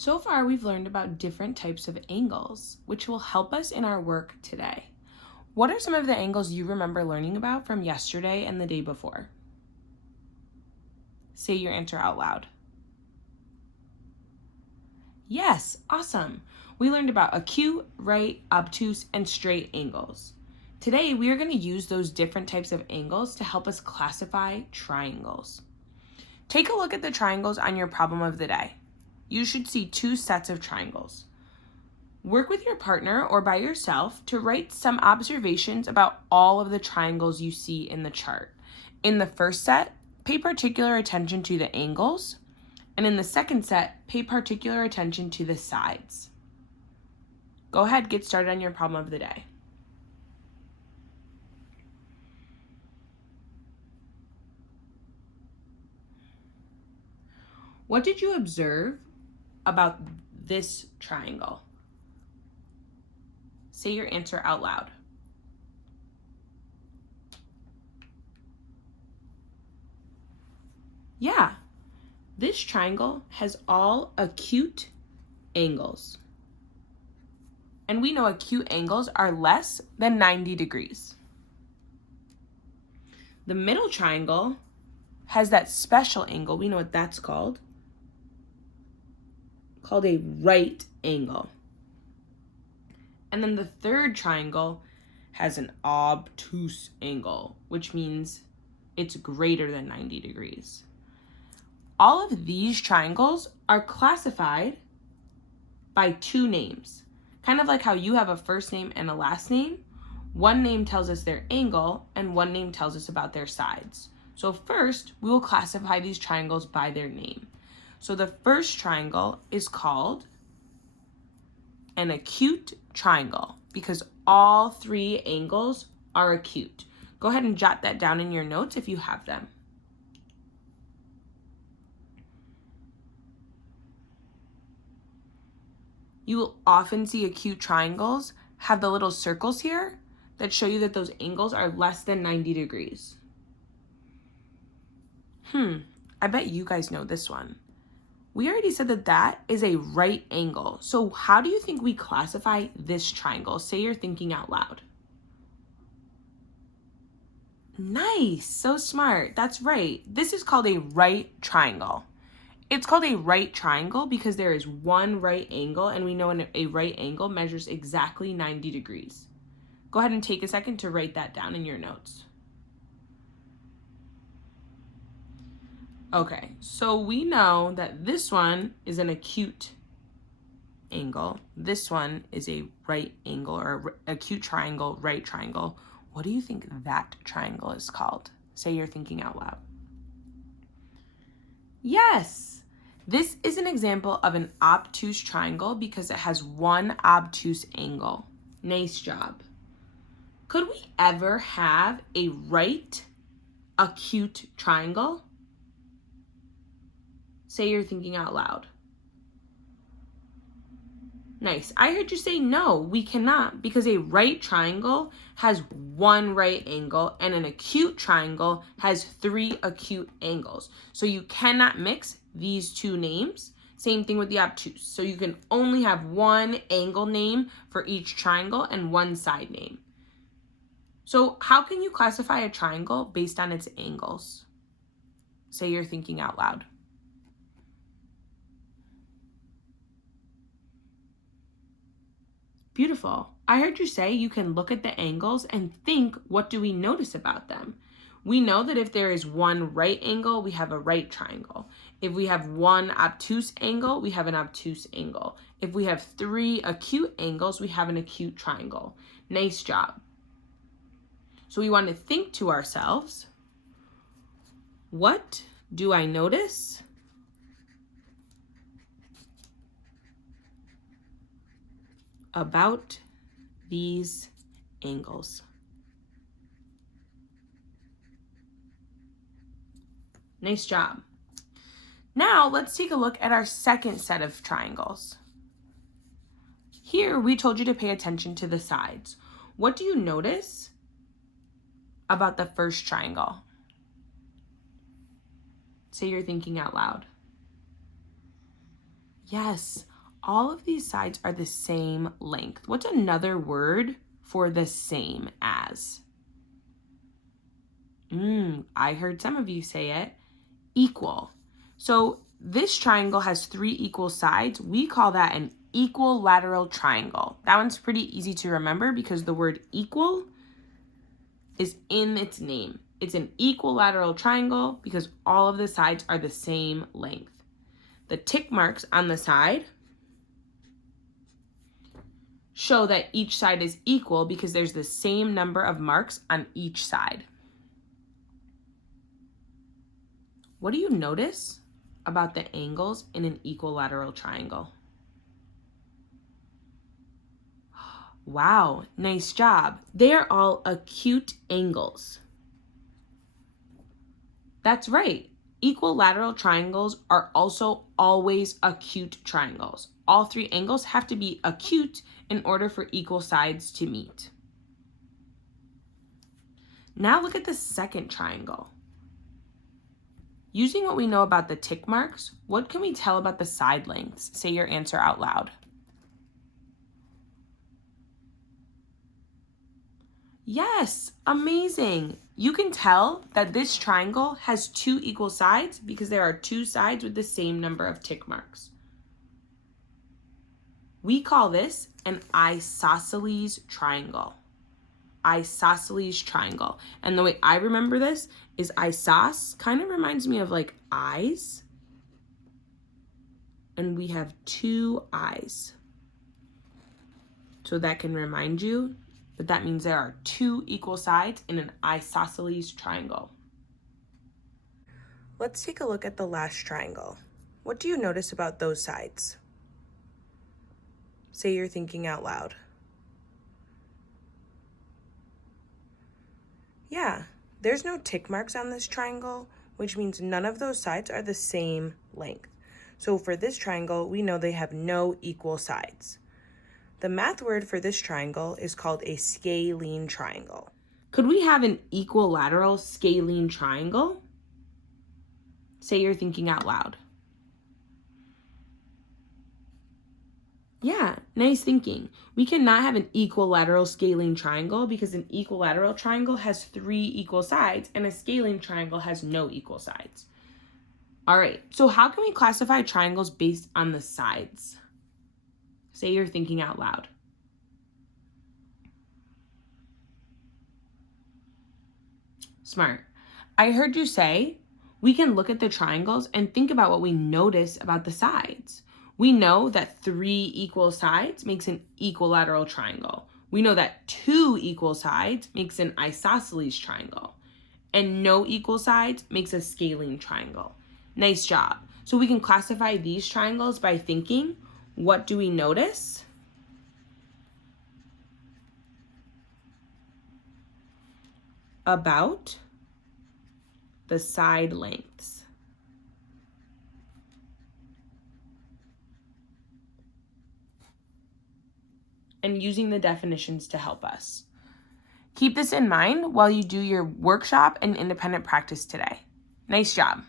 So far, we've learned about different types of angles, which will help us in our work today. What are some of the angles you remember learning about from yesterday and the day before? Say your answer out loud. Yes, awesome. We learned about acute, right, obtuse, and straight angles. Today, we are going to use those different types of angles to help us classify triangles. Take a look at the triangles on your problem of the day. You should see two sets of triangles. Work with your partner or by yourself to write some observations about all of the triangles you see in the chart. In the first set, pay particular attention to the angles, and in the second set, pay particular attention to the sides. Go ahead, get started on your problem of the day. What did you observe about this triangle? Say your answer out loud. Yeah, this triangle has all acute angles. And we know acute angles are less than 90 degrees. The middle triangle has that special angle, we know what that's called a right angle. And then the third triangle has an obtuse angle, which means it's greater than 90 degrees. All of these triangles are classified by two names. Kind of like how you have a first name and a last name. One name tells us their angle and one name tells us about their sides. So first, we will classify these triangles by their name. So the first triangle is called an acute triangle because all three angles are acute. Go ahead and jot that down in your notes if you have them. You will often see acute triangles have the little circles here that show you that those angles are less than 90 degrees. I bet you guys know this one. We already said that that is a right angle. So how do you think we classify this triangle? Say you're thinking out loud. Nice, so smart. That's right. This is called a right triangle. It's called a right triangle because there is one right angle, and we know a right angle measures exactly 90 degrees. Go ahead and take a second to write that down in your notes. Okay, so we know that this one is an acute angle. This one is a right angle or acute triangle, right triangle. What do you think that triangle is called? Say you're thinking out loud. Yes, this is an example of an obtuse triangle because it has one obtuse angle. Nice job. Could we ever have a right acute triangle? Say you're thinking out loud. Nice. I heard you say no, we cannot, because a right triangle has one right angle and an acute triangle has three acute angles. So you cannot mix these two names. Same thing with the obtuse. So you can only have one angle name for each triangle and one side name. So how can you classify a triangle based on its angles? Say you're thinking out loud. Beautiful. I heard you say you can look at the angles and think, what do we notice about them? We know that if there is one right angle, we have a right triangle. If we have one obtuse angle, we have an obtuse angle. If we have three acute angles, we have an acute triangle. Nice job. So we want to think to ourselves, what do I notice about these angles? Nice job. Now let's take a look at our second set of triangles. Here we told you to pay attention to the sides. What do you notice about the first triangle? Say you're thinking out loud. Yes, All of these sides are the same length. What's another word for the same as? I heard some of you say it. Equal. So this triangle has 3 equal sides. We call that an equilateral triangle. That one's pretty easy to remember because the word equal is in its name. It's an equilateral triangle because all of the sides are the same length. The tick marks on the side show that each side is equal because there's the same number of marks on each side. What do you notice about the angles in an equilateral triangle? Wow, nice job. They are all acute angles. That's right. Equilateral triangles are also always acute triangles. All 3 angles have to be acute in order for equal sides to meet. Now look at the second triangle. Using what we know about the tick marks, what can we tell about the side lengths? Say your answer out loud. Yes, amazing. You can tell that this triangle has 2 equal sides because there are 2 sides with the same number of tick marks. We call this an isosceles triangle. Isosceles triangle. And the way I remember this is isos kind of reminds me of like eyes. And we have 2 eyes. So that can remind you that that means there are 2 equal sides in an isosceles triangle. Let's take a look at the last triangle. What do you notice about those sides? Say you're thinking out loud. Yeah, there's no tick marks on this triangle, which means none of those sides are the same length. So for this triangle, we know they have no equal sides. The math word for this triangle is called a scalene triangle. Could we have an equilateral scalene triangle? Say you're thinking out loud. Yeah, nice thinking. We cannot have an equilateral scalene triangle because an equilateral triangle has 3 equal sides and a scalene triangle has no equal sides. All right, so how can we classify triangles based on the sides? Say you're thinking out loud. Smart. I heard you say we can look at the triangles and think about what we notice about the sides. We know that 3 equal sides makes an equilateral triangle. We know that 2 equal sides makes an isosceles triangle. And no equal sides makes a scalene triangle. Nice job. So we can classify these triangles by thinking, what do we notice? About the side lengths. And using the definitions to help us. Keep this in mind while you do your workshop and independent practice today. Nice job.